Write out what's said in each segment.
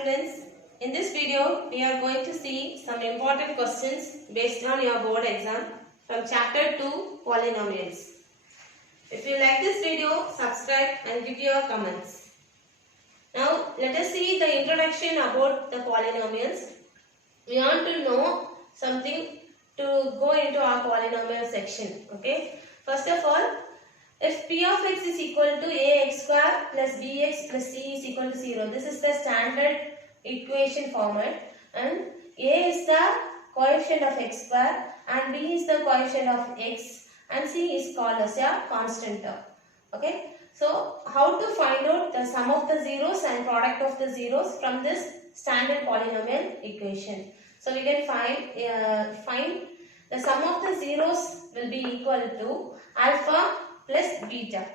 students, in this video we are going to see some important questions based on your board exam from chapter 2 Polynomials. If you like this video, subscribe and give your comments. Now let us see the introduction about the polynomials. We want to know something to go into our polynomial section. Okay. First of all, if p of x is equal to ax square plus bx plus c is equal to 0. This is the standard equation format, and a is the coefficient of x square and b is the coefficient of x and c is called as a constant term. Okay. So how to find out the sum of the zeros and product of the zeros from this standard polynomial equation? So we can find the sum of the zeros will be equal to alpha plus beta.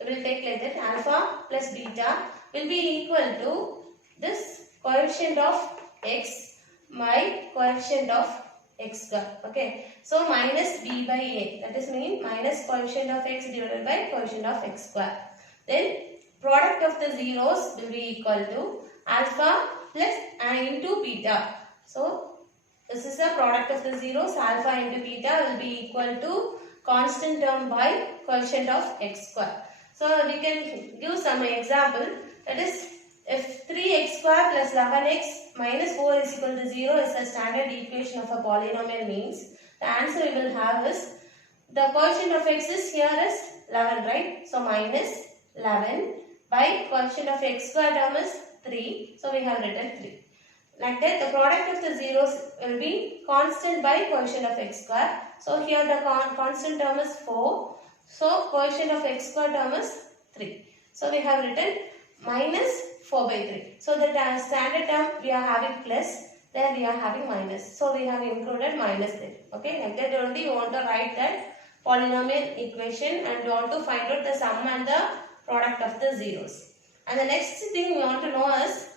We will take like that, alpha plus beta will be equal to this coefficient of x by coefficient of x square. Okay. So minus b by a, that is mean minus coefficient of x divided by coefficient of x square. Then product of the zeros will be equal to alpha plus into beta. So this is the product of the zeros, alpha into beta will be equal to constant term by coefficient of x square. So we can give some example, that is if 3x square plus 11x minus 4 is equal to 0 is the standard equation of a polynomial, means the answer we will have is the coefficient of x is here is 11, right? So minus 11 by coefficient of x square term is 3. So we have written 3. Like that, the product of the zeros will be constant by coefficient of x square. So here the constant term is 4. So coefficient of x square term is 3. So we have written minus 4 by 3. So the standard term we are having plus, there we are having minus. So we have included minus there. Okay, like that only you want to write that polynomial equation and you want to find out the sum and the product of the zeros. And the next thing we want to know is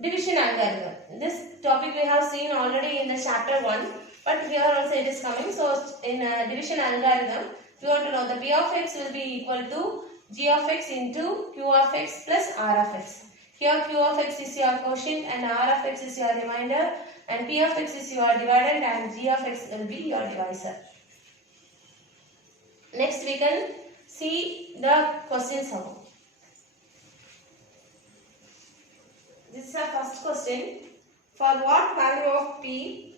division algorithm. This topic we have seen already in the chapter 1, but here also it is coming. So in division algorithm, you want to know the p of x will be equal to g of x into q of x plus r of x. Here q of x is your quotient and r of x is your remainder, and p of x is your dividend and g of x will be your divisor. Next we can see the question sum. This is the first question. For what value of p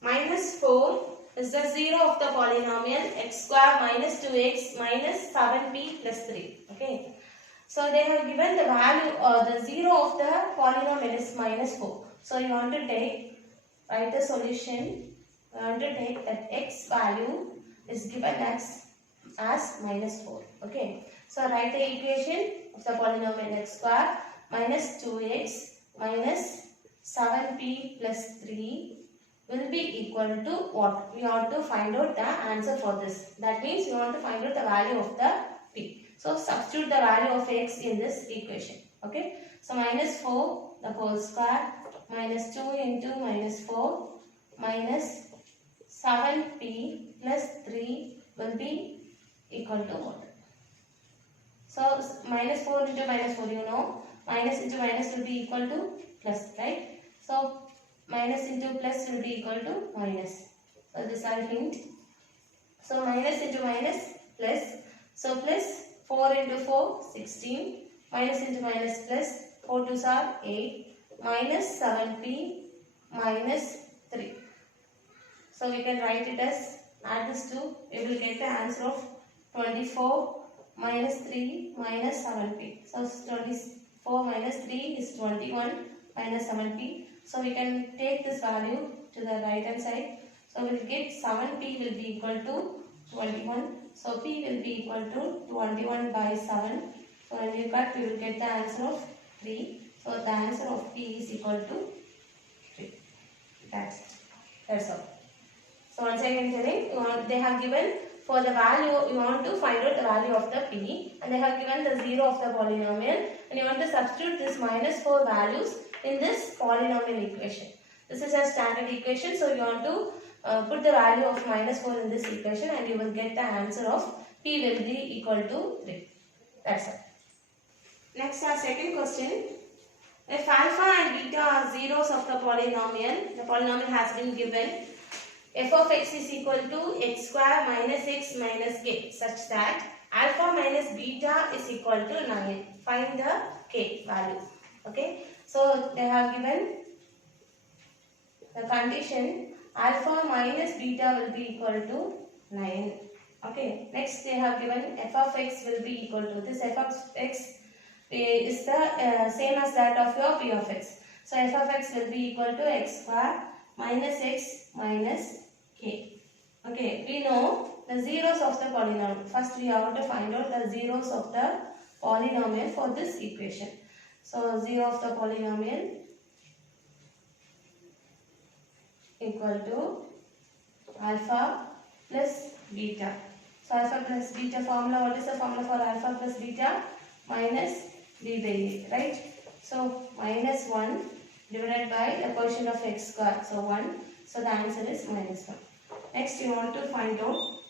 minus 4 is the 0 of the polynomial x square minus 2x minus 7p plus 3. Okay. So they have given the value or the 0 of the polynomial is minus 4. So you want to write the solution. You want to take that x value is given as minus 4. Okay. So write the equation of the polynomial x square minus 2x minus 7p plus 3 will be equal to what? We want to find out the answer for this. That means we want to find out the value of the p. So substitute the value of x in this equation. Okay. So minus 4 the whole square minus 2 into minus 4 minus 7p plus 3 will be equal to what? So minus 4 into minus 4, you know. Minus into minus will be equal to plus, right? So minus into plus will be equal to minus. So this are hint. So minus into minus plus. So plus 4 into 4 16. Minus into minus plus 4 2s are 8. Minus 7p minus 3. So we can write it as, add this 2. We will get the answer of 24 minus 3 minus 7p. So 24 minus 3 is 21 minus 7p. So we can take this value to the right hand side. So we will get 7p will be equal to 21. So p will be equal to 21 by 7. So when you cut, we will get the answer of 3. So the answer of p is equal to 3. That's all. So once again telling, they have given for the value, you want to find out the value of the p, and they have given the 0 of the polynomial, and you want to substitute this minus 4 values in this polynomial equation. This is a standard equation, so you want to put the value of minus 4 in this equation and you will get the answer of p will be equal to 3. That's all. Next, our second question. If alpha and zeros of the polynomial has been given. F of x is equal to x square minus x minus k, such that alpha minus beta is equal to 9. Find the k value. Okay. So they have given the condition alpha minus beta will be equal to 9. Okay. Next they have given f of x will be equal to, this f of x is the same as that of your p of x. So f of x will be equal to x square minus x minus k. Okay, we know the zeros of the polynomial. First we have to find out the zeros of the polynomial for this equation. So 0 of the polynomial equal to alpha plus beta. So alpha plus beta formula, what is the formula for alpha plus beta? Minus b by a, right? So minus 1 divided by the quotient of x square. So 1. So the answer is minus 1. Next you want to find out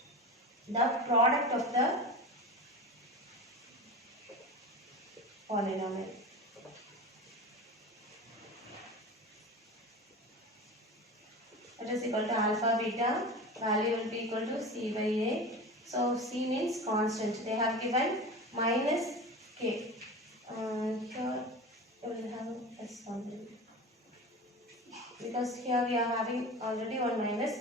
the product of the polynomial. That is equal to alpha beta, value will be equal to c by a. So c means constant. They have given minus k. Here you will have s only. Because here we are having already one minus.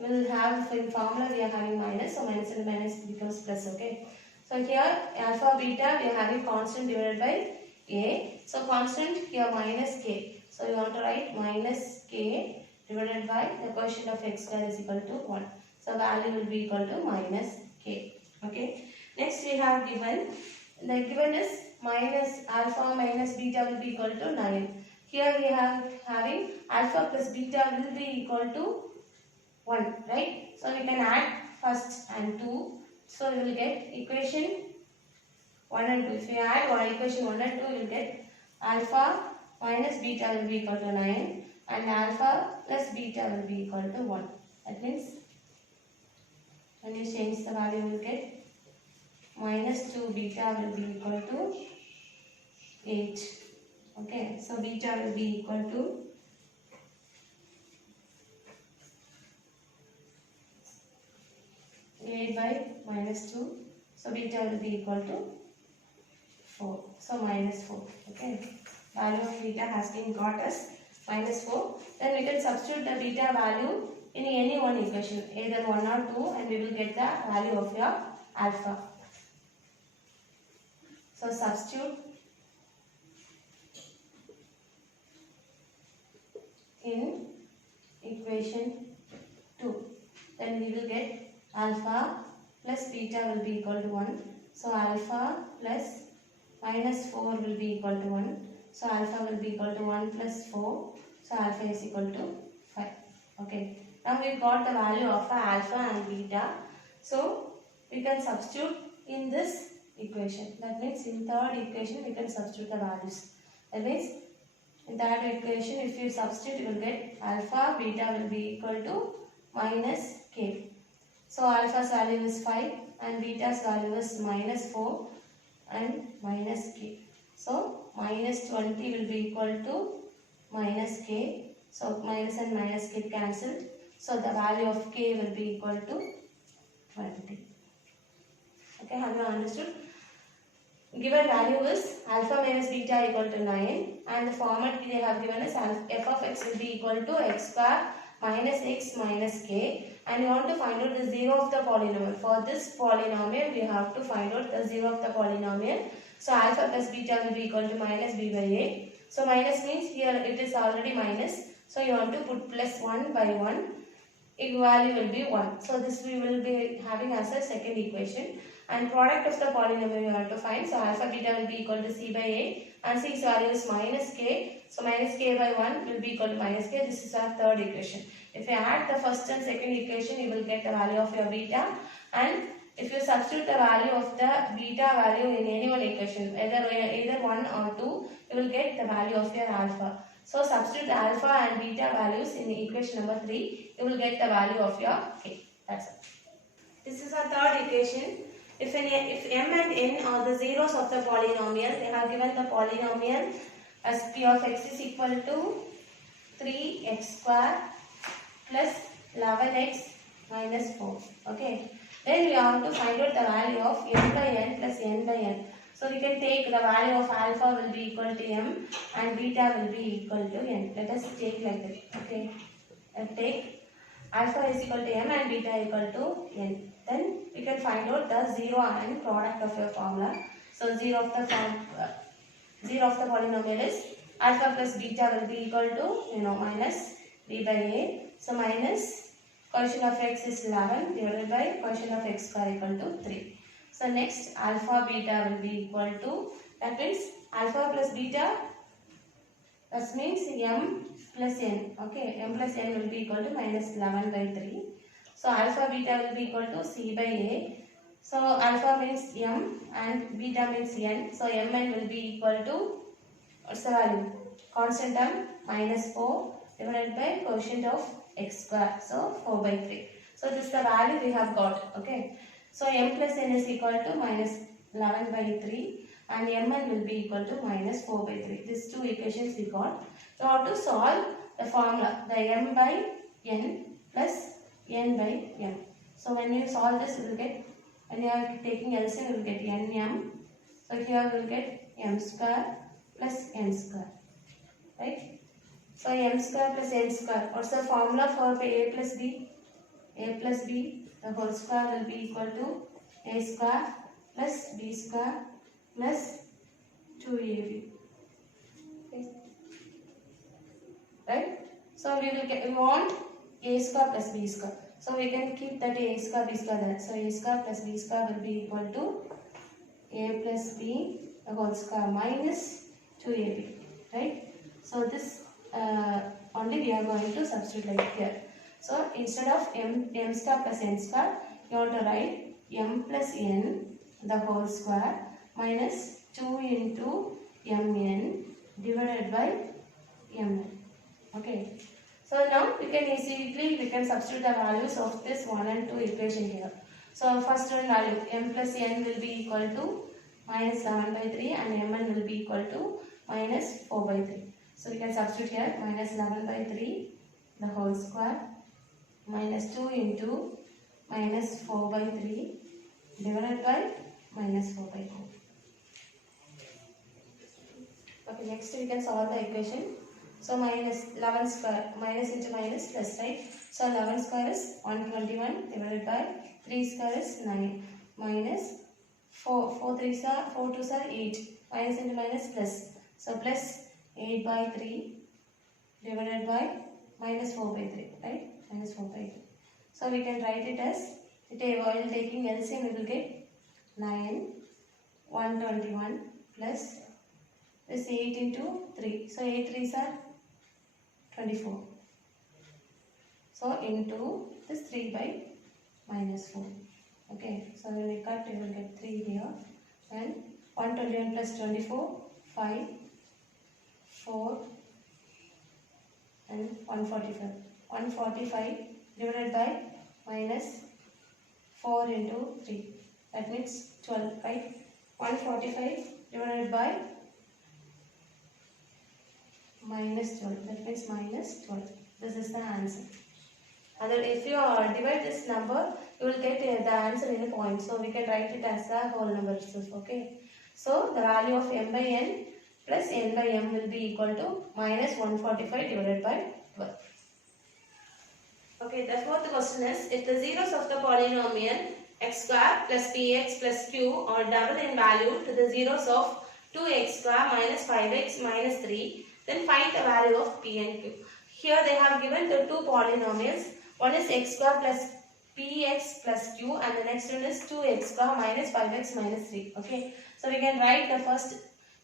We will have in formula we are having minus, so minus and minus becomes plus. Okay. So here alpha beta we are having constant divided by a. So constant here minus k. So you want to write minus k divided by the quotient of x square is equal to 1. So value will be equal to minus k. Okay. Next we have given, the given is minus alpha minus beta will be equal to 9. Here we have having alpha plus beta will be equal to 1, right? So we can add first and 2. So we will get equation 1 and 2. If we add equation 1 and 2, you will get alpha minus beta will be equal to 9 and alpha plus beta will be equal to 1. That means when you change the value, you will get minus 2 beta will be equal to 8. Okay, so beta will be equal to 8 by minus 2. So beta will be equal to 4. So minus 4. Okay, value of beta has been got as minus 4. Then we can substitute the beta value in any one equation, either 1 or 2, and we will get the value of your alpha. So substitute in equation 2. Then we will get alpha plus beta will be equal to 1. So alpha plus minus 4 will be equal to 1. So alpha will be equal to 1 plus 4. So alpha is equal to 5. Okay. Now we got the value of alpha and beta. So we can substitute in this equation. That means in third equation we can substitute the values. That means in that equation if you substitute, you will get alpha beta will be equal to minus k. So alpha's value is 5 and beta's value is minus 4 and minus k. So minus 20 will be equal to minus k. So minus and minus get cancelled. So the value of k will be equal to 20. Okay, have you understood? Given value is alpha minus beta equal to 9 and the format they have given is f of x will be equal to x square minus x minus k, and you want to find out the 0 of the polynomial. For this polynomial we have to find out the 0 of the polynomial. So alpha plus beta will be equal to minus b by a. So minus means here it is already minus. So you want to put plus 1 by 1. Its value will be 1. So this we will be having as a second equation. And product of the polynomial you have to find. So alpha beta will be equal to c by a and c's value is minus k. So minus k by 1 will be equal to minus k. This is our third equation. If you add the first and second equation, you will get the value of your beta. And if you substitute the value of the beta value in any one equation, either 1 or 2, you will get the value of your alpha. So substitute the alpha and beta values in equation number 3, you will get the value of your k. That's it. This is our third equation. If m and n are the zeros of the polynomial, they have given the polynomial as p of x is equal to 3x square plus 11x minus 4. Okay. Then we have to find out the value of m by n plus n by n. So we can take the value of alpha will be equal to m and beta will be equal to n. Let us take like that. Okay. Let's take alpha is equal to m and beta equal to n. Then we can find out the 0 and product of your formula. So 0 of the polynomial is alpha plus beta will be equal to minus b by a. So minus quotient of x is 11 divided by quotient of x square equal to 3. So next alpha beta will be equal to, that means alpha plus beta, that means m plus n. Okay, m plus n will be equal to minus 11 by 3. So alpha beta will be equal to c by a. So alpha means m and beta means n. So mn will be equal to, what's the value? Constant term minus 4 divided by quotient of x square. So 4 by 3. So this is the value we have got. Okay. So m plus n is equal to minus 11 by 3 and mn will be equal to minus 4 by 3. These two equations we got. So how to solve the formula? The m by n plus n by m. So when you solve this, you will get, when you are taking LCM, you will get nm. So here we will get m square plus n square. Right? So m square plus n square. What's the formula for a plus b? A plus b, the whole square will be equal to a square plus b square plus 2ab. Okay. Right? So we want a square plus b square. So we can keep that a square b square there. So a square plus b square will be equal to a plus b the whole square minus 2ab. Right? So this only we are going to substitute like here. So instead of m square plus n square, you want to write m plus n the whole square minus 2 into mn divided by mn. Okay. So now we can substitute the values of this 1 and 2 equation here. So first one value m plus n will be equal to minus 11 by 3 and mn will be equal to minus 4 by 3. So we can substitute here minus 11 by 3 the whole square minus 2 into minus 4 by 3 divided by minus 4 by 4. Okay, next we can solve the equation. So minus 11 square, minus into minus plus, right? So 11 square is 121 divided by 3 square is 9 minus 4 3s are 4 2s are 8 minus into minus plus. So plus 8 by 3 divided by minus 4 by 3, right? Minus 4 by 3. So we can write it as, while taking LCM we will get 9 121 plus this 8 into 3. So 8 3s are 24. So into this 3 by minus 4. Okay. So when we cut, we will get 3 here. And 121 plus 24, 5, 4 and 145. 145 divided by minus 4 into 3. That means 12, right? 145 divided by minus 12. That means minus 12. This is the answer. And then if you divide this number, you will get the answer in a point. So we can write it as a whole number itself. Okay. So the value of m by n plus n by m will be equal to minus 145 divided by 12. Okay, the fourth question is, if the zeros of the polynomial x square plus px plus q are double in value to the zeros of 2x square minus 5x minus 3, then find the value of p and q. Here they have given the two polynomials. One is x square plus px plus q and the next one is 2x square minus 5x minus 3. Okay, so we can write the first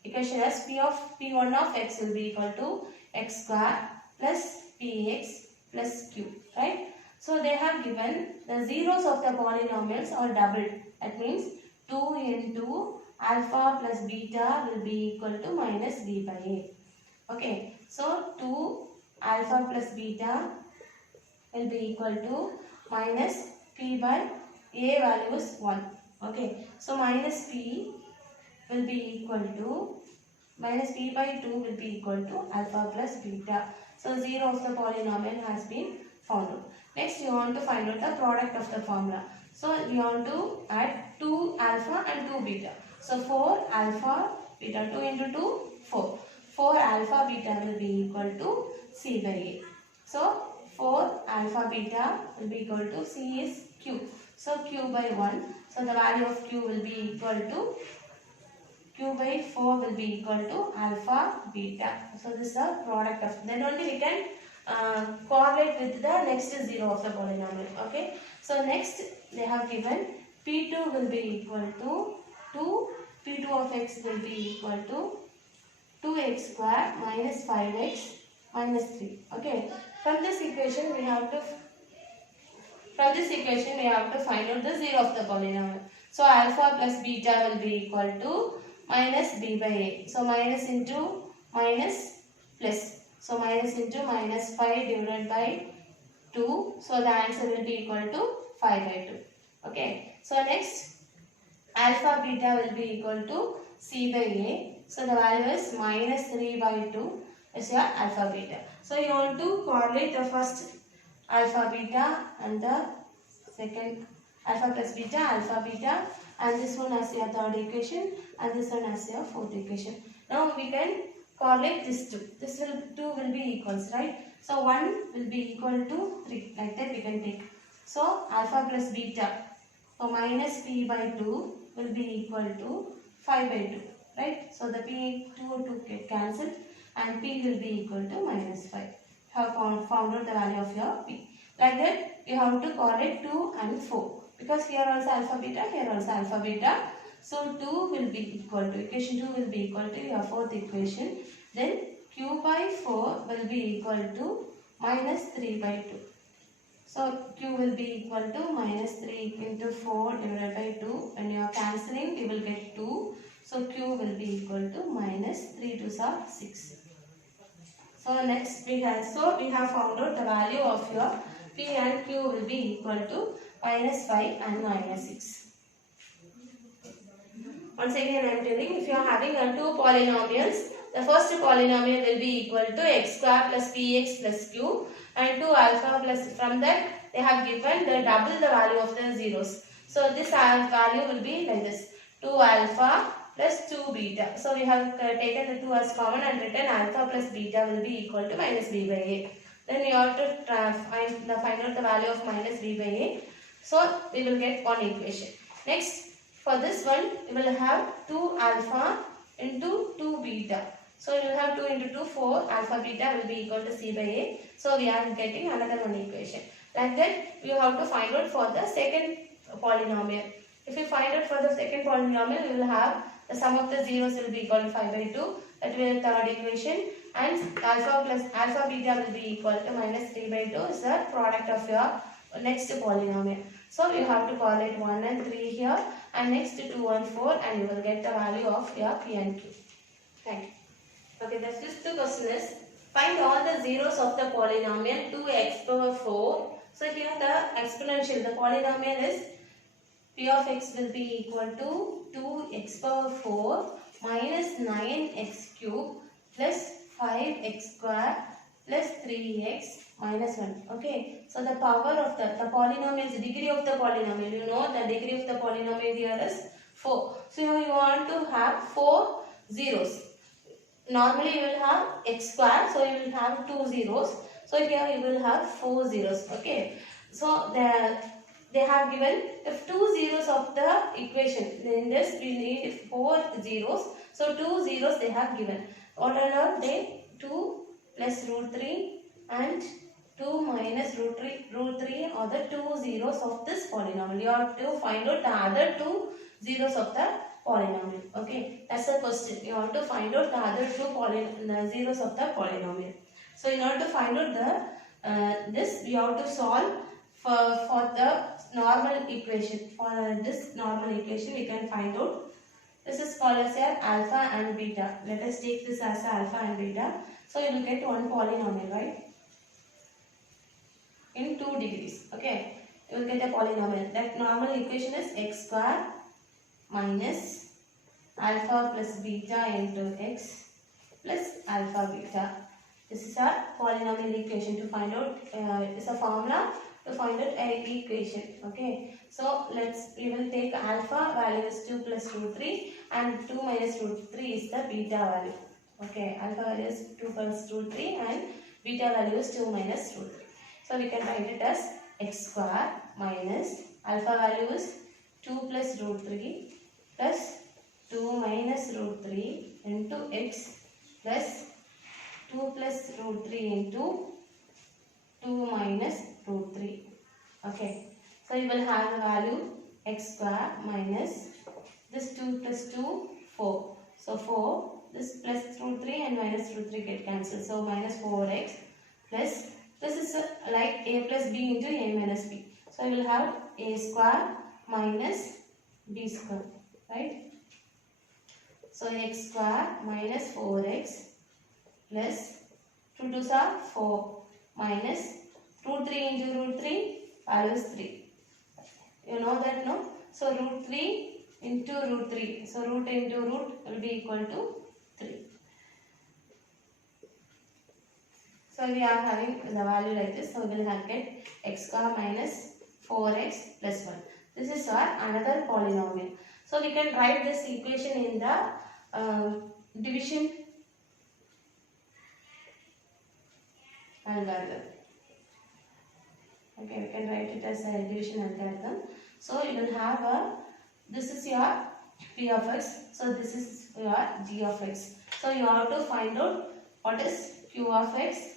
equation as p1 of x will be equal to x square plus px plus q, right? So they have given the zeros of the polynomials are doubled. That means 2 into alpha plus beta will be equal to minus b by a. Okay, so 2 alpha plus beta will be equal to minus p by a value is 1. Okay, so minus p will be equal to minus b by 2 will be equal to alpha plus beta. So 0 of the polynomial has been found out. Next you want to find out the product of the formula. So we want to add 2 alpha and 2 beta. So 4 alpha beta, 2 into 2, 4. 4 alpha beta will be equal to c by a. So 4 alpha beta will be equal to c is q. So q by 1. So the value of q will be equal to q by 4 will be equal to alpha beta. So this is the product of, then only we can correlate with the next 0 of the polynomial. Okay. So next they have given p2 will be equal to 2, p2 of x will be equal to 2x square minus 5x minus 3. Okay. From this equation we have to find out the 0 of the polynomial. So alpha plus beta will be equal to minus b by a. So minus into minus plus. So minus into minus 5 divided by 2. So the answer will be equal to 5 by 2. Okay. So next alpha beta will be equal to c by a. So the value is minus 3 by 2 is your alpha beta. So you want to correlate the first alpha beta and the second alpha plus beta, alpha beta, and this one as your third equation and this one as your fourth equation. Now we can correlate this two. This two will be equals, right? So 1 will be equal to 3. Like that we can take. So alpha plus beta, so minus p by 2 will be equal to 5 by 2. Right? So the p 2 get cancelled and p will be equal to minus 5. Have found out the value of your p. Like that you have to correlate 2 and 4. Because here also alpha beta, here also alpha beta. So 2 will be equal to, equation 2 will be equal to your fourth equation. Then q by 4 will be equal to minus 3 by 2. So q will be equal to minus 3 into 4 divided by 2. When you are cancelling, you will get 2. So q will be equal to minus 3 2s are 6. So next we have found out the value of your p and q will be equal to minus 5 and minus 6. Once again I am telling, if you are having two polynomials, the first polynomial will be equal to x square plus px plus q, and 2 alpha plus, from that they have given the double the value of the zeros. So this value will be like this, 2 alpha plus 2 beta. So we have taken the 2 as common and written alpha plus beta will be equal to minus b by a. Then we have to find out the value of minus b by a. So we will get one equation. Next, for this one, we will have 2 alpha into 2 beta. So we will have 2 into 2, 4 alpha beta will be equal to c by a. So we are getting another one equation. Like that, we have to find out for the second polynomial. If we find out for the second polynomial, we will have the sum of the zeros will be equal to 5 by 2. That will be the third equation. And alpha beta will be equal to minus 3 by 2 is the product of your next polynomial. So you have to correlate 1 and 3 here, and next 2 and 4, and you will get the value of your p and q. Thank you. Okay, the fifth question is, find all the zeros of the polynomial 2x power 4. So here the exponential, the polynomial is p of x will be equal to 2x power 4 minus 9x cube plus 5x square plus 3x minus 1. Okay, so the power of the polynomial is the degree of the polynomial. You know the degree of the polynomial here is 4. So you want to have 4 zeros. Normally you will have x square, so you will have 2 zeros. So here you will have 4 zeros. Okay, so they have given if 2 zeros of the equation. In this we need 4 zeros. So 2 zeros they have given. All in all, they 2 plus root 3 and 2 minus root 3 are the 2 zeros of this polynomial. You have to find out the other 2 zeros of the polynomial. Okay, that's the question. You have to find out the other 2 zeros of the polynomial. So in order to find out the this, we have to solve for the normal equation. For this normal equation, we can find out. This is called as alpha and beta. Let us take this as alpha and beta. So you will get one polynomial, right? In 2 degrees. Okay, you will get a polynomial. That normal equation is x square minus alpha plus beta into x plus alpha beta. This is our polynomial equation to find out, it's a formula to find out a equation. Okay, so we will take alpha value is 2 plus root 3 and 2 minus root 3 is the beta value. Okay, alpha value is 2 plus root 3 and beta value is 2 minus root 3. So we can write it as x square minus alpha value is 2 plus root 3 plus 2 minus root 3 into x plus 2 plus root 3 into 2 minus root 3. Okay, so you will have the value x square minus this 2 plus 2, 4. So 4, this plus root 3 and minus root 3 get cancelled. So minus 4x plus, this is like a plus b into a minus b. So you will have a square minus b square, right? So x square minus 4x plus 2 2s are 4 minus root 3 into root 3 value is 3. You know that, no? So root 3 into root 3. So root into root will be equal to 3. So we are having the value like this. So we will get x square minus 4x plus 1. This is our another polynomial. So we can write this equation in the division algorithm. Okay, we can write it as a division algorithm. So you will have this is your p of x. So this is your g of x. So you have to find out what is q of x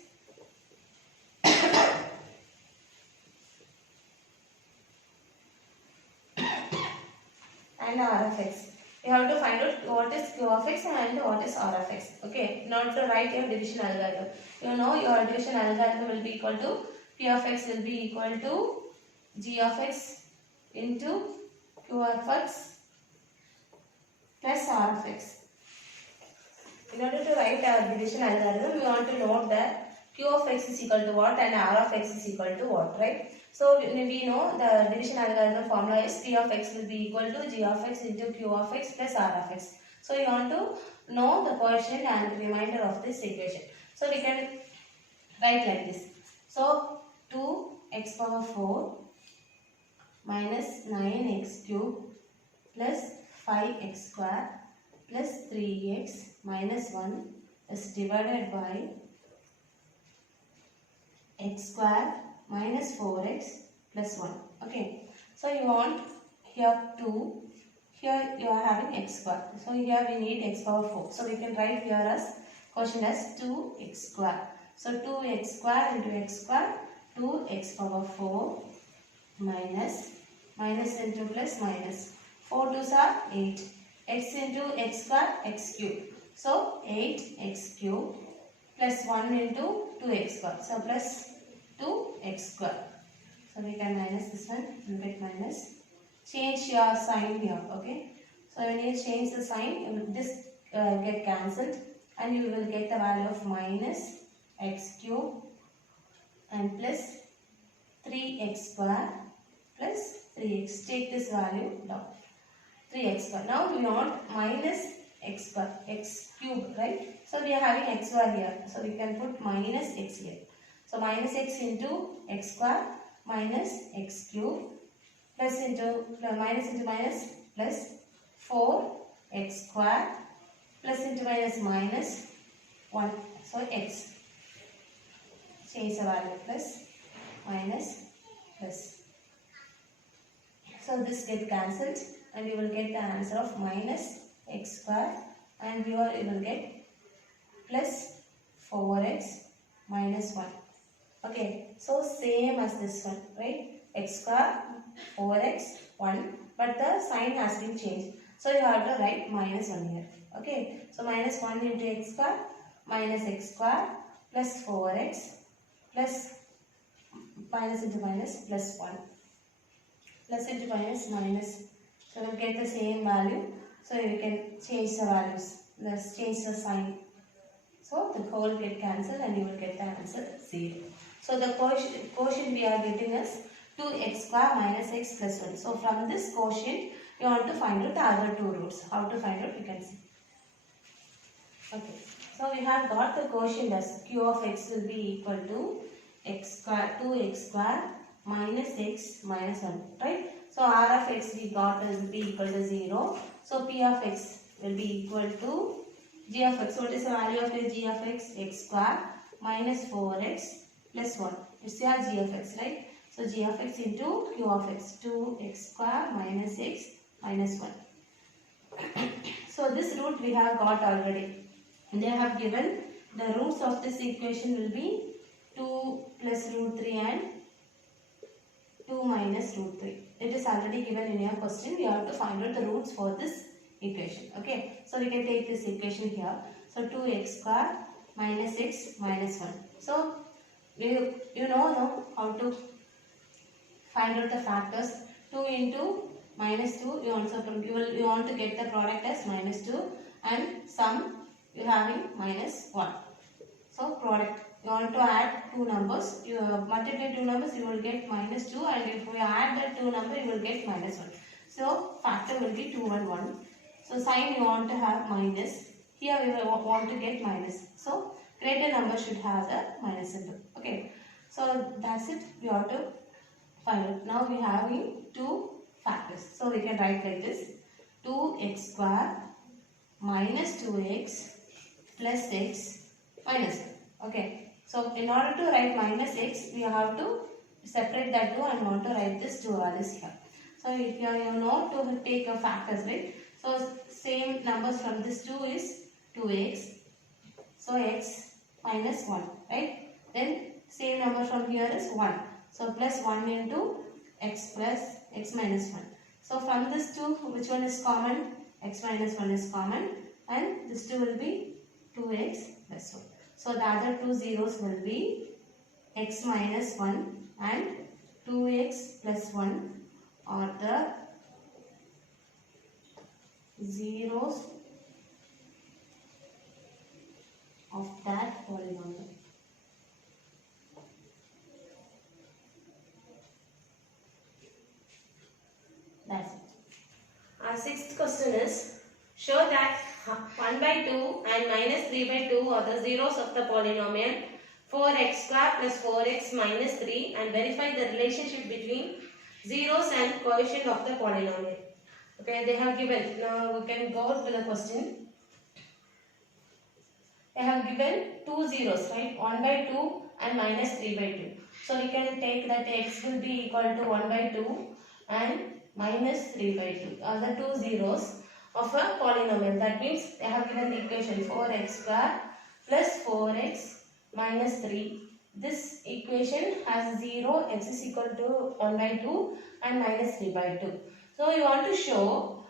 and r of x. You have to find out what is q of x and what is r of x. Okay, not to write your division algorithm. You know your division algorithm will be equal to p of x will be equal to g of x into q of x plus r of x. In order to write our division algorithm, we want to note that q of x is equal to what and r of x is equal to what, right? So we know the division algorithm formula is p of x will be equal to g of x into q of x plus r of x. So you want to know the quotient and remainder of this equation. So we can write like this. So 2x power 4 minus 9x cube plus 5x square plus 3x minus 1 is divided by x square minus 4x plus 1. Okay, so you want here 2, here you are having x square. So here we need x power 4. So we can write here as quotient as 2x square. So 2x square into x square, 2x power 4 minus into plus minus. 4 2s are 8. X into x square, x cube. So 8x cube plus 1 into 2x square. So plus 2x square. So we can minus this one, will get minus. Change your sign here, okay? So when you change the sign, this get cancelled and you will get the value of minus x cube and plus 3x square plus 3x. Take this value down. 3x square. Now we want minus x square, x cube, right? So we are having x square here. So we can put minus x here. So minus x into x square minus x cube plus into minus plus 4x square plus into minus 1. So x. Change the value plus minus plus. So this get cancelled and you will get the answer of minus x square and here you will get plus 4x minus 1. Okay, so same as this one, right? X square, 4x, 1, but the sign has been changed. So you have to write minus 1 here. Okay, so minus 1 into x square minus x square plus 4x plus minus into minus plus 1 plus into minus. So we will get the same value. So you can change the values. Let's change the sign. So the whole get cancelled and you will get the answer 0. So the quotient we are getting is 2x square minus x plus 1. So from this quotient you want to find out the other two roots. How to find out you can see. Okay. So we have got the quotient as q of x will be equal to x square 2x square minus x minus 1, right? So r of x we got will be equal to 0. So p of x will be equal to g of x. So what is the value of the g of x? X square minus 4x plus 1. It's your g of x, right? So g of x into q of x, 2x square minus x minus 1. So this root we have got already. They have given the roots of this equation will be 2 plus root 3 and 2 minus root 3. It is already given in your question. We have to find out the roots for this equation. Okay. So we can take this equation here. So 2x square minus x minus 1. So you know how to find out the factors. 2 into minus 2, you want to get the product as minus 2 and sum you having minus 1. So product, you want to add two numbers, you multiply two numbers, you will get minus 2, and if you add the two number you will get minus 1. So factor will be 2 and 1. So sign you want to have minus, here we will want to get minus. So greater number should have the minus symbol. Okay. So that's it, we have to find out. Now we have two factors. So we can write like this, 2x square minus 2x plus x minus 1. Okay. So in order to write minus x, we have to separate that 2 and want to write this 2 values here. So if you know to take your factors, right? So same numbers from this 2 is 2x. So x minus 1, right? Then same number from here is 1. So plus 1 into x plus x minus 1. So from this 2, which one is common? X minus 1 is common, and this 2 will be 2x plus 1. So the other two zeros will be x minus 1 and 2x plus 1 are the zeros of that polynomial. That's it. Our sixth question is, show that 1 by 2 and minus 3 by 2 are the zeros of the polynomial 4x square plus 4x minus 3, and verify the relationship between zeros and quotient of the polynomial. Okay, they have given. Now we can go to the question. They have given two zeros, right? 1 by 2 and minus 3 by 2. So we can take that x will be equal to 1 by 2 and minus 3 by 2 are the two zeros of a polynomial. That means they have given the equation 4x square plus 4x minus 3. This equation has 0, x is equal to 1 by 2 and minus 3 by 2. So you want to show,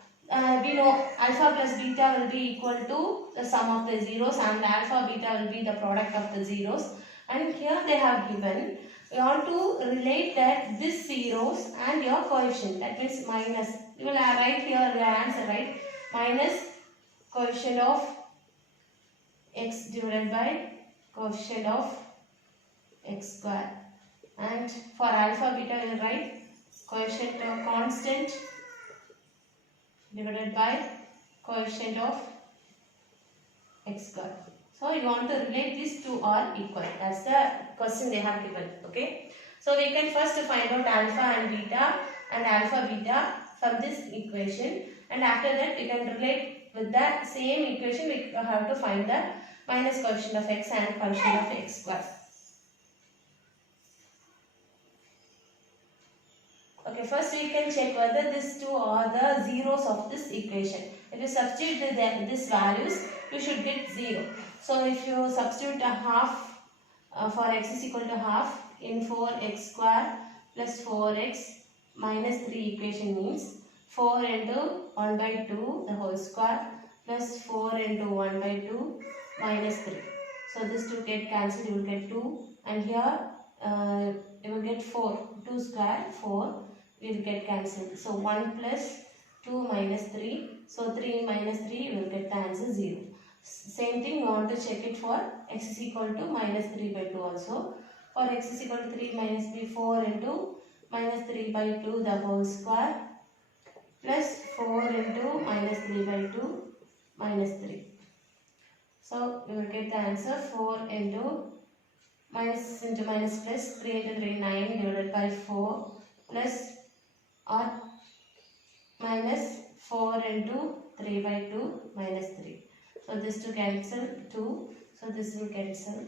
we know alpha plus beta will be equal to the sum of the zeros, and alpha beta will be the product of the zeros. And here they have given, we want to relate that this zeros and your coefficient, that means minus, you will write here your answer, right? Minus coefficient of x divided by coefficient of x square, and for alpha beta you will write coefficient of constant divided by coefficient of x square. So you want to relate these two are equal. That's the question they have given. Okay. So we can first find out alpha and alpha beta from this equation, and after that we can relate with that same equation. We have to find the minus coefficient of x and coefficient of x square. Okay, first we can check whether these two are the zeros of this equation. If you substitute these values, you should get 0. So if you substitute a half for x is equal to half in 4x square plus 4x minus 3 equation means 4 into 1 by 2 the whole square plus 4 into 1 by 2 minus 3. So this 2 get cancelled, you will get 2, and here you will get 4. 2 square 4 will get cancelled. So 1 plus 2 minus 3. So 3 minus 3 you will get the answer 0. Same thing, you want to check it for x is equal to minus 3 by 2 also. For x is equal to 3 minus 3, 4 into minus 3 by 2 the whole square plus 4 into minus 3 by 2 minus 3. So we will get the answer 4 into minus plus 3 into 3 9 divided by 4 plus or minus 4 into 3 by 2 minus 3. So this to cancel 2. So this will cancel.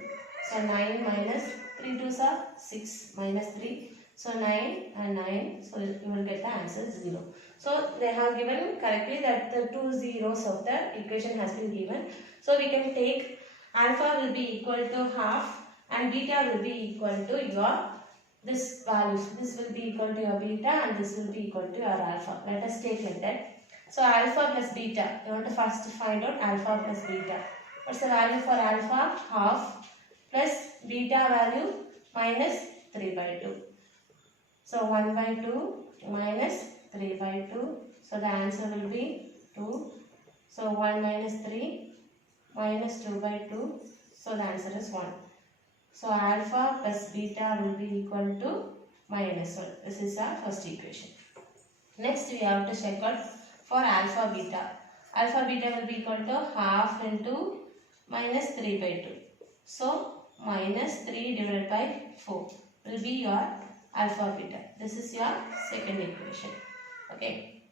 So 9 minus 3 2s are 6 minus 3. So 9 and 9. So you will get the answer 0. So they have given correctly that the two zeros of the equation has been given. So we can take alpha will be equal to half and beta will be equal to your this values. This will be equal to your beta and this will be equal to your alpha. Let us take like that. So alpha plus beta. You want to first find out alpha plus beta. What's the value for alpha? Half plus beta value minus 3 by 2. So 1 by 2 minus 3 by 2. So the answer will be 2. So 1 minus 3 minus 2 by 2. So the answer is 1. So alpha plus beta will be equal to minus 1. This is our first equation. Next we have to check out for alpha beta. Alpha beta will be equal to half into minus 3 by 2. So minus 3 divided by 4 will be your alpha beta. This is your second equation. Okay.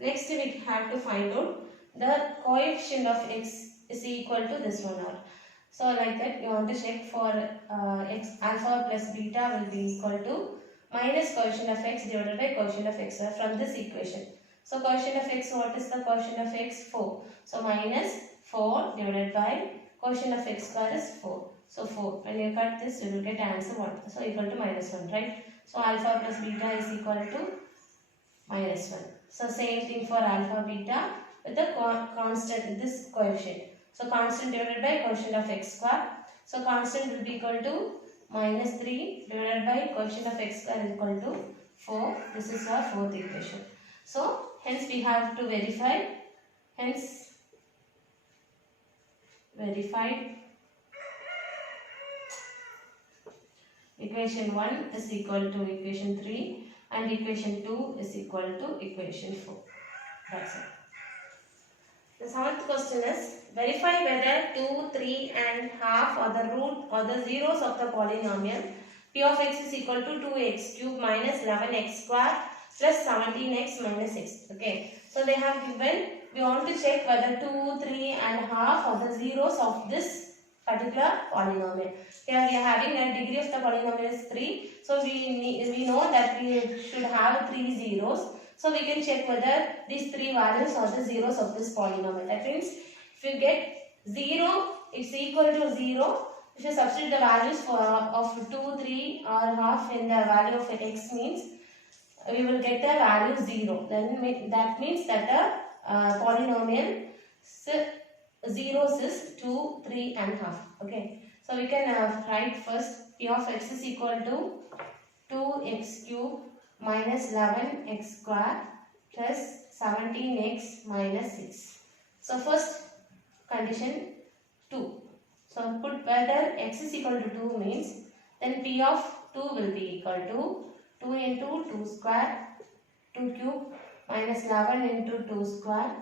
Next we have to find out the coefficient of x is equal to this one or. So like that you want to check for x alpha plus beta will be equal to minus coefficient of x divided by coefficient of x from this equation. So coefficient of x, what is the coefficient of x? 4. So minus 4 divided by coefficient of x square is 4. So 4. When you cut this, you will get answer 1. So equal to minus 1, right? So alpha plus beta is equal to minus 1. So same thing for alpha beta with the constant, this coefficient. So constant divided by coefficient of x square. So constant will be equal to minus 3 divided by coefficient of x square is equal to 4. This is our fourth equation. So hence we have to verify. Hence verified equation 1 is equal to equation 3 and equation 2 is equal to equation 4. That's it. The seventh question is verify whether 2, 3 and half are the root or the zeros of the polynomial p of x is equal to 2x cube minus 11x square plus 17x minus 6. Okay. So they have given, we want to check whether 2, 3 and half are the zeros of this particular polynomial. Here we are having a degree of the polynomial is 3. So we know that we should have 3 zeros. So we can check whether these 3 values are the zeros of this polynomial. That means if you get 0, it's equal to 0. If you substitute the values of 2, 3 or half in the value of x means we will get the value 0. Then that means that the polynomial zeros is 2, 3 and half. Okay. So we can write first p of x is equal to 2x cube minus 11x square plus 17x minus 6. So first condition 2. So put whether x is equal to 2 means then p of 2 will be equal to 2 into 2 square 2 cube minus 11 into 2 square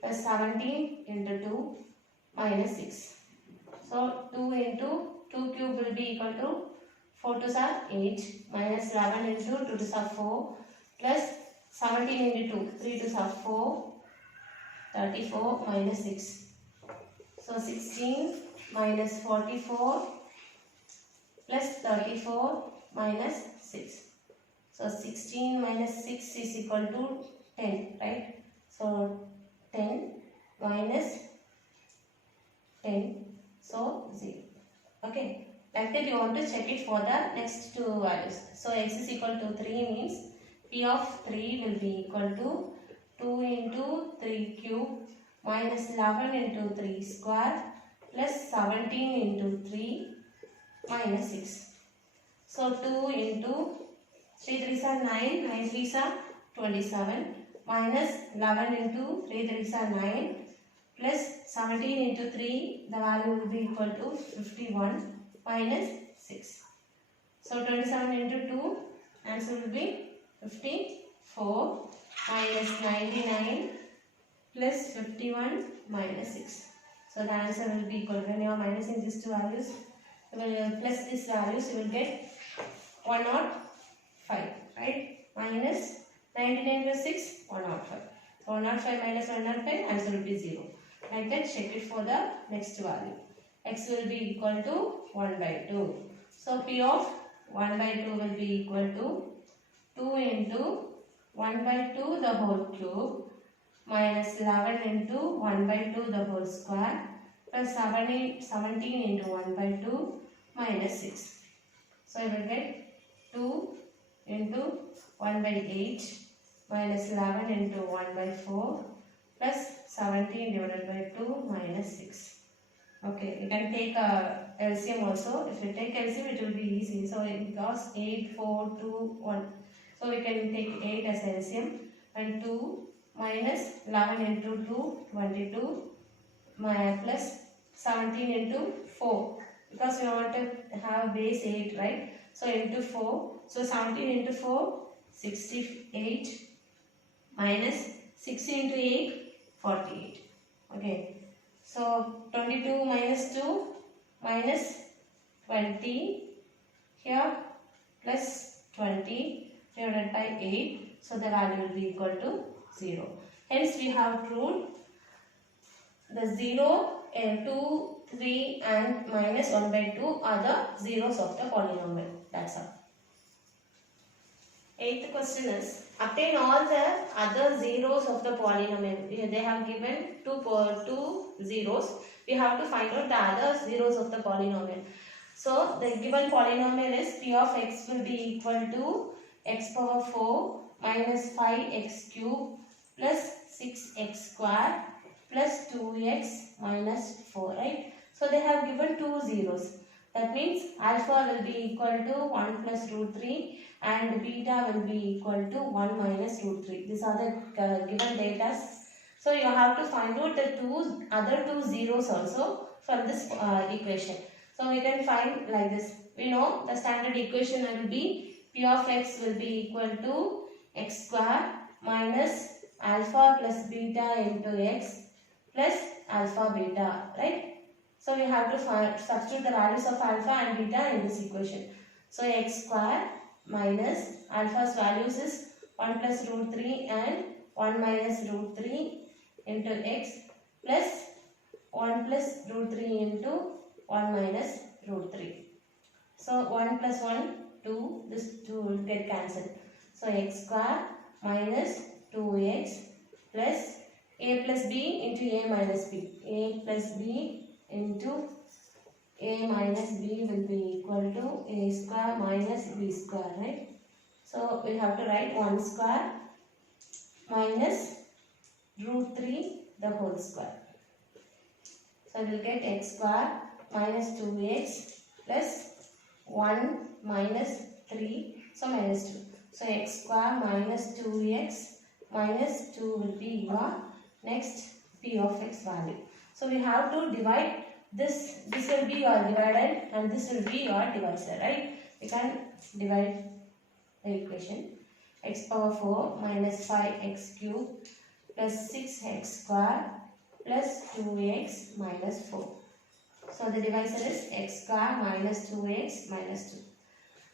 plus 17 into 2 minus 6. So 2 into 2 cube will be equal to 4 2s are 8 minus 11 into 2 2s are 4 plus 17 into 2 3 2s are 4 34 minus 6. So 16 minus 44 plus 34 minus 6. So 16 minus 6 is equal to 10, right? So 10 minus 10, so 0. Okay. Like that you want to check it for the next two values. So x is equal to 3 means p of 3 will be equal to 2 into 3 cube minus 11 into 3 square plus 17 into 3 minus 6. So 2 into 3 3s are 9, 9 3s are 27 minus 11 into 3 3s are 9 plus 17 into 3, the value will be equal to 51 minus 6. So 27 into 2, answer will be 54 minus 99 plus 51 minus 6. So the answer will be equal. When you are minusing these two values, when you plus these values, you will get 105, right? Minus 99 plus 6, 105. So 105 minus 105, answer will be 0. Like that, check it for the next value. X will be equal to 1 by 2. So P of 1 by 2 will be equal to 2 into 1 by 2 the whole cube minus 11 into 1 by 2 the whole square plus 17 into 1 by 2 minus 6. So I will get 2 into 1 by 8 minus 11 into 1 by 4 plus 17 divided by 2 minus 6. Okay, you can take LCM also. If you take LCM, it will be easy. So it goes 8, 4, 2, 1. So we can take 8 as LCM and 2 minus 11 into 2, 22 plus 17 into 4. Because we want to have base 8, right? So into 4. So 17 into 4, 68 minus 60 into 8, 48. Okay. So 22 minus 2 minus 20 here plus 20 divided by 8. So the value will be equal to 0. Hence we have proved the 0, 2, 3 and minus 1 by 2 are the zeros of the polynomial. That's all. Eighth question is, obtain all the other zeros of the polynomial. They have given two zeros. We have to find out the other zeros of the polynomial. So the given polynomial is P of x will be equal to x power 4 minus 5x cube plus 6x square plus 2x minus 4, right? So they have given two zeros. That means alpha will be equal to 1 plus root 3 and beta will be equal to 1 minus root 3. These are the given data. So you have to find out the other two zeros also from this equation. So we can find like this. We know the standard equation will be P of x will be equal to x square minus alpha plus beta into x plus alpha beta, right? So we have to substitute the values of alpha and beta in this equation. So x square minus alpha's values is 1 plus root 3 and 1 minus root 3 into x plus 1 plus root 3 into 1 minus root 3. So 1 plus 1, 2, this 2 will get cancelled. So x square minus 2x plus a plus b into a minus b. A plus b into a minus b will be equal to a square minus b square, right? So we have to write 1 square minus root 3 the whole square. So we will get x square minus 2x plus 1 minus 3, so minus 2. So x square minus 2x minus 2 will be your next p of x value. So we have to divide this will be your dividend and this will be your divisor, right? We can divide the equation. X power 4 minus 5x cube plus 6x square plus 2x minus 4. So the divisor is x square minus 2x minus 2.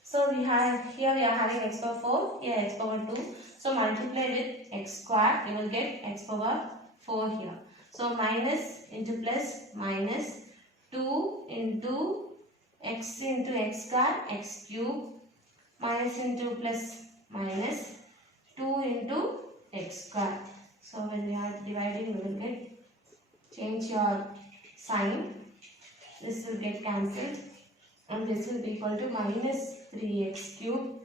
So we are having x power 4, here x power 2. So multiply with x square, you will get x power 4 here. So minus into plus minus 2 into x square, x cube, minus into plus minus 2 into x square. So when we are dividing, we will get, change your sign. This will get cancelled and this will be equal to minus 3x cube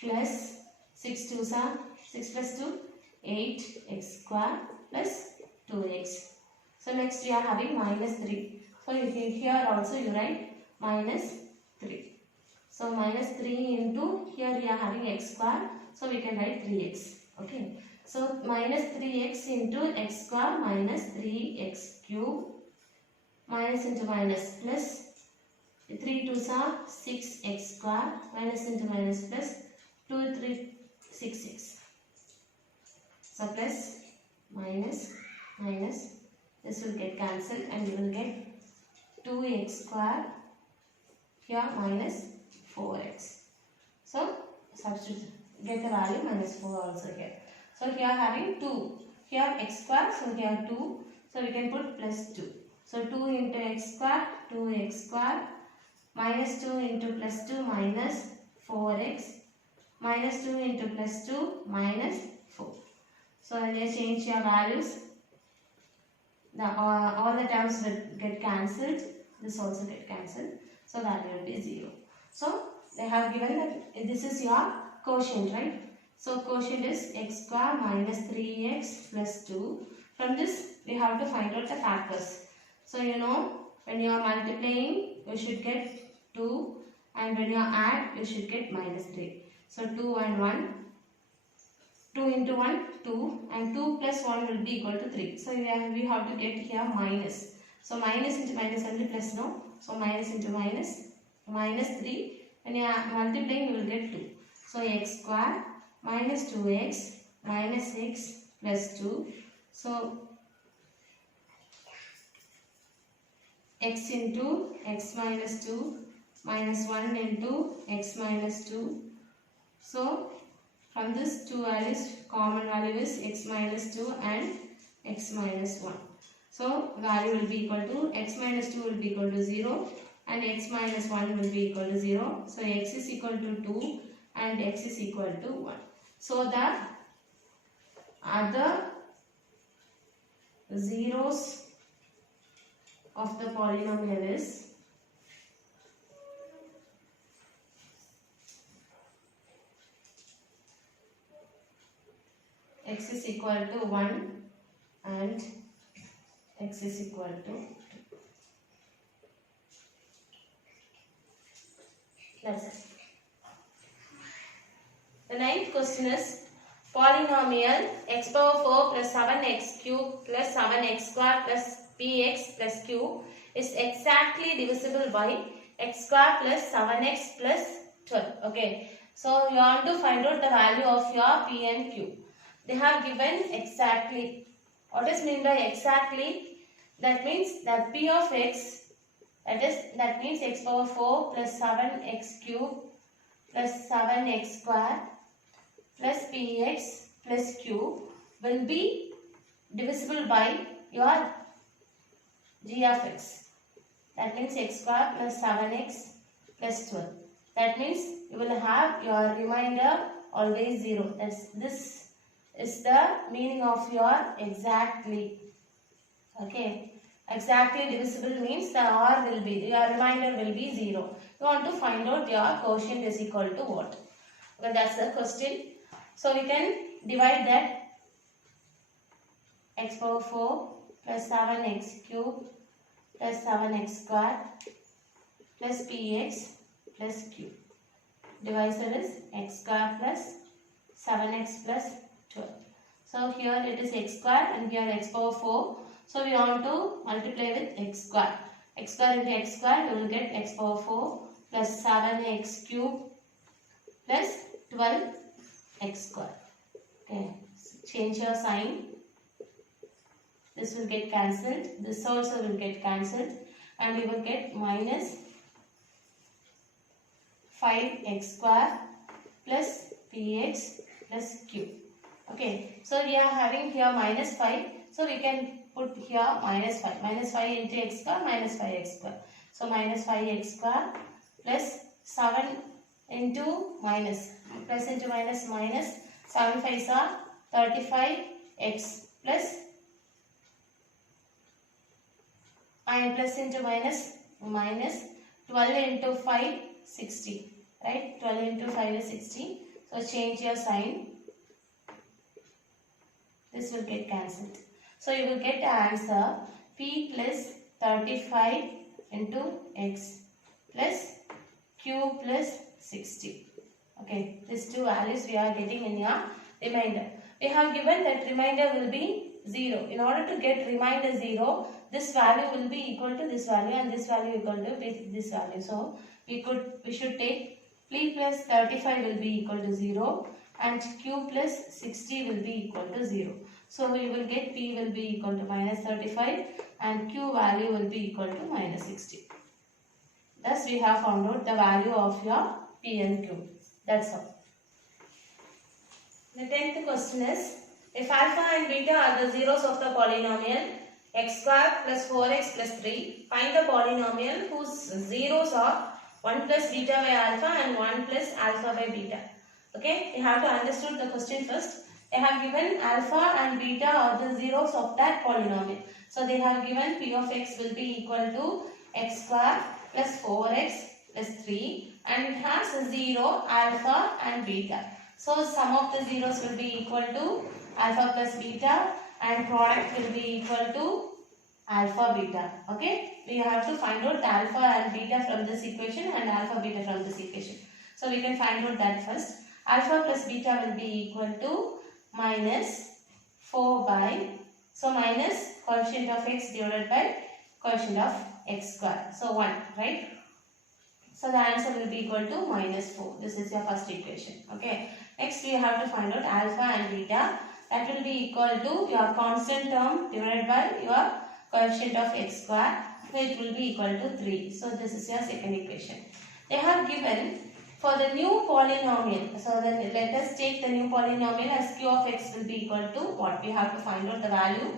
plus 6 plus 2, 8x square plus 2x. So next we are having minus 3. So here also you write minus 3. So minus 3 into, here we are having x square. So we can write 3x. Okay. So minus 3x into x square minus 3x cube minus into minus plus 3 2s are 6x square minus into minus plus 2 3 6x. So plus, minus, minus, this will get cancelled and you will get 2x square, here minus 4x. So substitute, get the value minus 4 also here. So here having 2, here x square, so here 2, so we can put plus 2. So 2 into x square, 2x square, minus 2 into plus 2 minus 4x, minus 2 into plus 2 minus 4. So when you change your values, all the terms will get cancelled, this also get cancelled, so value will be 0. So they have given that this is your quotient, right? So quotient is x square minus 3x plus 2. From this we have to find out the factors. So you know, when you are multiplying you should get 2, and when you add you should get minus 3. So 2 and 1, 2 into 1, 2, and 2 plus 1 will be equal to 3. So we have to get here minus. So minus into minus only plus, no? So minus into minus, minus 3. When you are multiplying you will get 2. So x square minus 2x minus x plus 2. So x into x minus 2 minus 1 into x minus 2. So from this two values, common value is x minus 2 and x minus 1. So value will be equal to, x minus 2 will be equal to 0 and x minus 1 will be equal to 0. So x is equal to 2 and x is equal to 1. So the other zeros of the polynomial is x is equal to 1 and x is equal to 2. That's it. The ninth question is polynomial x power 4 plus 7x cube plus 7x square plus px plus q is exactly divisible by x square plus 7x plus 12. Okay. So you want to find out the value of your p and q. They have given exactly. What is meant by exactly? That means that p of x, that means x power 4 plus 7x cube plus 7x square plus px plus q will be divisible by your g of x. That means x square plus 7x plus 12. That means you will have your remainder always 0. This is the meaning of your exactly. Okay. Exactly divisible means the r will be, your remainder will be 0. You want to find out your quotient is equal to what? Okay, that's the question. So we can divide that x power 4 plus 7x cube plus 7x square plus px plus q. Divisor is x square plus 7x plus 12. So here it is x square and here x power 4. So we want to multiply with x square. X square into x square, we will get x power 4 plus 7x cube plus 12x square. Okay, change your sign. This will get cancelled. This also will get cancelled. And you will get minus 5x square plus px plus q. Okay, so we are having here minus 5. So we can put here minus 5. Minus 5 into x square minus 5x square. So minus 5x square plus 7 into minus. Plus into minus minus. 7 5s are 35x plus and plus into minus minus 12 into 5 60. Right? 12 into 5 is 60. So change your sign. This will get cancelled. So you will get the answer p plus 35 into x plus q plus 60. Okay, these two values we are getting in your remainder. We have given that remainder will be 0. In order to get remainder 0, this value will be equal to this value and this value equal to this value. So we should take p plus 35 will be equal to 0 and q plus 60 will be equal to 0. So we will get p will be equal to minus 35 and q value will be equal to minus 60. Thus we have found out the value of your p and q. That's all. The 10th question is, if alpha and beta are the zeros of the polynomial x square plus 4x plus 3, find the polynomial whose zeros are 1 plus beta by alpha and 1 plus alpha by beta. Okay, you have to understand the question first. They have given alpha and beta are the zeros of that polynomial. So they have given p of x will be equal to x square plus 4x plus 3 and it has a 0 alpha and beta. So sum of the zeros will be equal to alpha plus beta and product will be equal to alpha beta. Okay, we have to find out alpha and beta from this equation and alpha beta from this equation. So we can find out that first. Alpha plus beta will be equal to minus 4 by, so minus coefficient of x divided by coefficient of x square. So 1, right? So the answer will be equal to minus 4. This is your first equation. Okay. Next we have to find out alpha and beta. That will be equal to your constant term divided by your coefficient of x square. So it will be equal to 3. So this is your second equation. They have given for the new polynomial. So then let us take the new polynomial as q of x will be equal to what? We have to find out the value.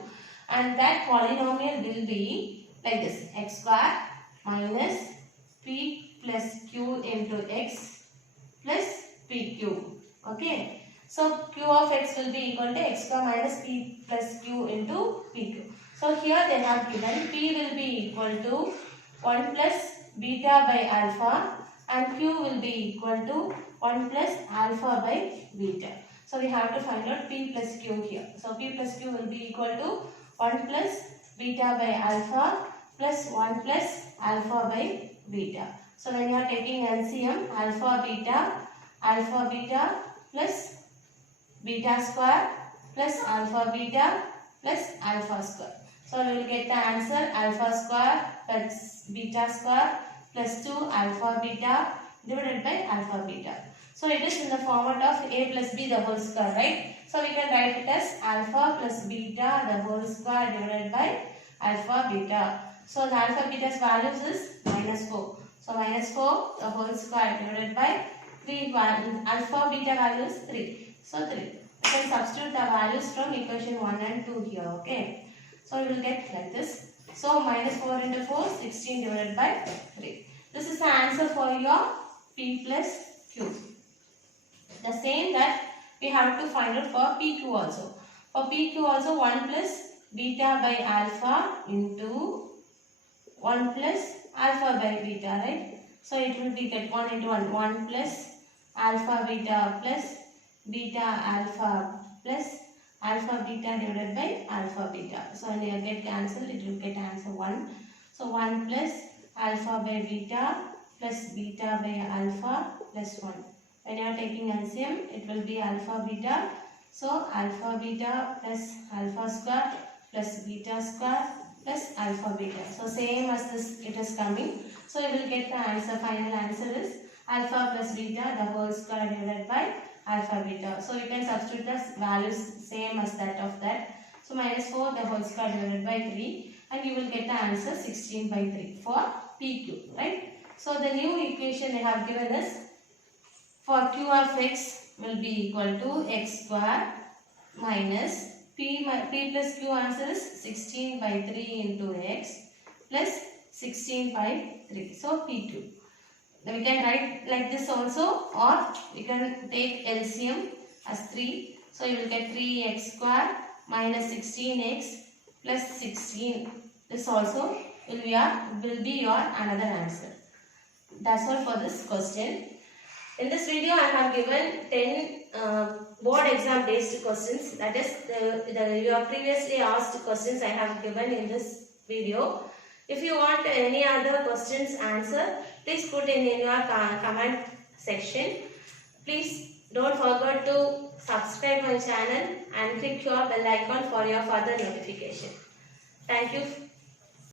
And that polynomial will be like this. X square minus p plus q into x plus pq. Okay. So q of x will be equal to x square minus p plus q into pq. So here they have given p will be equal to 1 plus beta by alpha and q will be equal to 1 plus alpha by beta. So we have to find out p plus q here. So p plus q will be equal to 1 plus beta by alpha plus 1 plus alpha by beta. So when you are taking LCM, alpha beta plus beta square plus alpha beta plus alpha square. So we will get the answer alpha square plus beta square plus 2 alpha beta divided by alpha beta. So it is in the format of a plus b the whole square, right? So we can write it as alpha plus beta the whole square divided by alpha beta. So the alpha beta's values is minus 4. So minus 4 the whole square divided by 3 alpha beta value is 3. So 3. We can substitute the values from equation 1 and 2 here. Okay. So we will get like this. So minus 4 into 4, 16 divided by 3. This is the answer for your p plus q. The same that we have to find out for pq also. For pq also 1 plus beta by alpha into 1 plus alpha by beta, right? So it will be get 1 into 1. 1 plus alpha beta plus beta alpha plus alpha beta divided by alpha beta. So when you get cancelled, it will get answer 1. So 1 plus alpha by beta plus beta by alpha plus 1. When you are taking LCM, it will be alpha beta. So alpha beta plus alpha square plus beta square plus alpha beta. So same as this it is coming. So you will get the answer, final answer is alpha plus beta the whole square divided by alpha beta. So you can substitute the values same as that of that. So minus 4 the whole square divided by 3 and you will get the answer 16 by 3 for PQ, right? So the new equation they have given us for q of x will be equal to x square minus p plus q answer is 16 by 3 into x plus 16 by 3. So PQ. We can write like this also or we can take LCM as 3. So you will get 3x square minus 16x plus 16. This also will be your another answer. That's all for this question. In this video I have given 10 board exam based questions. That is your previously asked questions I have given in this video. If you want any other questions answer, please put in your comment section. Please don't forget to subscribe my channel and click your bell icon for your further notification. Thank you.